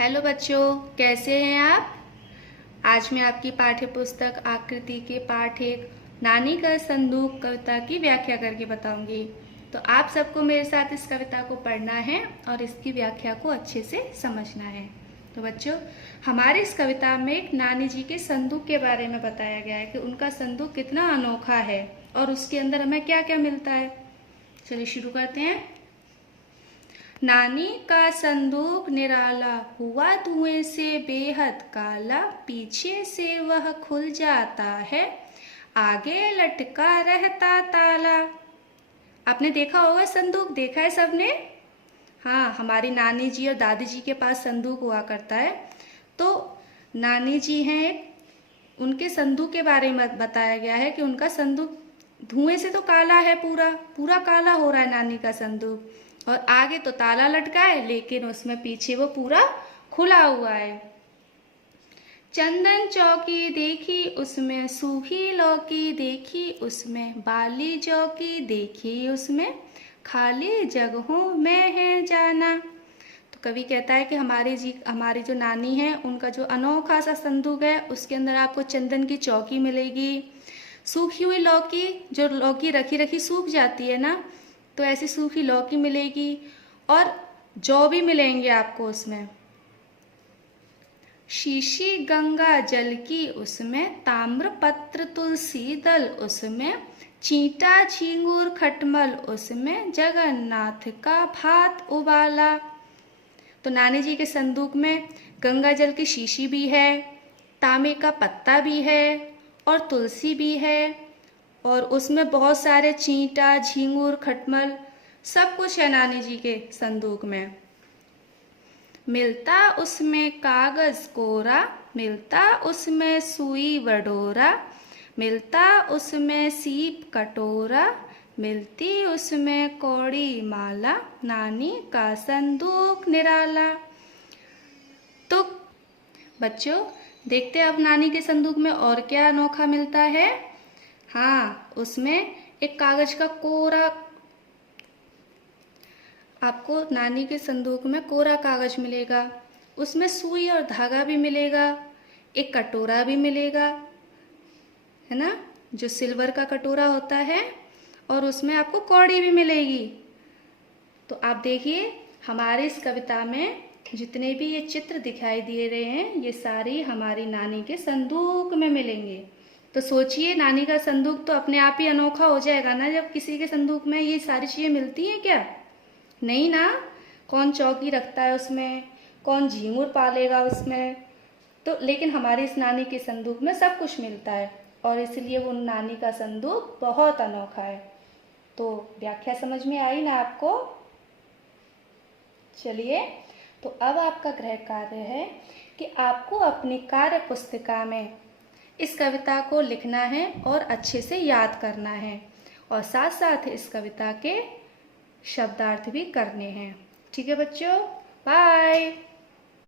Hello बच्चों, कैसे हैं आप। आज मैं आपकी पाठ्य पुस्तक आकृति के पाठ एक नानी का संदूक कविता की व्याख्या करके बताऊंगी। तो आप सबको मेरे साथ इस कविता को पढ़ना है और इसकी व्याख्या को अच्छे से समझना है। तो बच्चों, हमारी इस कविता में एक नानी जी के संदूक के बारे में बताया गया है कि उनका संदूक कितना अनोखा है और उसके अंदर हमें क्या क्या मिलता है। चलिए शुरू करते हैं। नानी का संदूक निराला हुआ धुएं से बेहद काला, पीछे से वह खुल जाता है, आगे लटका रहता ताला। आपने देखा होगा संदूक, देखा है सबने। हाँ, हमारी नानी जी और दादी जी के पास संदूक हुआ करता है। तो नानी जी हैं, उनके संदूक के बारे में बताया गया है कि उनका संदूक धुएं से तो काला है, पूरा पूरा काला हो रहा है नानी का संदूक, और आगे तो ताला लटका है लेकिन उसमें पीछे वो पूरा खुला हुआ है। चंदन चौकी देखी उसमें, सूखी लौकी देखी उसमें, बाली चौकी देखी उसमें, खाली जगहों में है जाना। तो कवि कहता है कि हमारी जो नानी है, उनका जो अनोखा सा संदूक है उसके अंदर आपको चंदन की चौकी मिलेगी, सूखी हुई लौकी, जो लौकी रखी रखी सूख जाती है ना, तो ऐसी सूखी लौकी मिलेगी, और जौ भी मिलेंगे आपको उसमें। शीशी गंगा जल की उसमें, ताम्रपत्र तुलसी दल उसमें, चींटा झींगुर खटमल उसमें, जगन्नाथ का भात उबाला। तो नानी जी के संदूक में गंगा जल की शीशी भी है, तांबे का पत्ता भी है और तुलसी भी है, और उसमें बहुत सारे चींटा झींगुर खटमल सब कुछ है नानी जी के संदूक में। मिलता उसमें कागज कोरा, मिलता उसमें सुई वडोरा, मिलता उसमें सीप कटोरा, मिलती उसमें कौड़ी माला, नानी का संदूक निराला। तो बच्चों, देखते हैं अब नानी के संदूक में और क्या अनोखा मिलता है। हाँ, उसमें एक कागज का कोरा, आपको नानी के संदूक में कोरा कागज मिलेगा, उसमें सुई और धागा भी मिलेगा, एक कटोरा भी मिलेगा, है ना, जो सिल्वर का कटोरा होता है, और उसमें आपको कौड़ी भी मिलेगी। तो आप देखिए, हमारी इस कविता में जितने भी ये चित्र दिखाई दे रहे हैं, ये सारी हमारी नानी के संदूक में मिलेंगे। तो सोचिए, नानी का संदूक तो अपने आप ही अनोखा हो जाएगा ना जब किसी के संदूक में ये सारी चीजें मिलती हैं। क्या नहीं ना, कौन चौकी रखता है उसमें, कौन झींगुर पालेगा उसमें। तो लेकिन हमारी इस नानी के संदूक में सब कुछ मिलता है, और इसलिए वो नानी का संदूक बहुत अनोखा है। तो व्याख्या समझ में आई ना आपको। चलिए, तो अब आपका गृह कार्य है कि आपको अपनी कार्य पुस्तिका में इस कविता को लिखना है और अच्छे से याद करना है, और साथ साथ इस कविता के शब्दार्थ भी करने हैं। ठीक है बच्चों, बाय।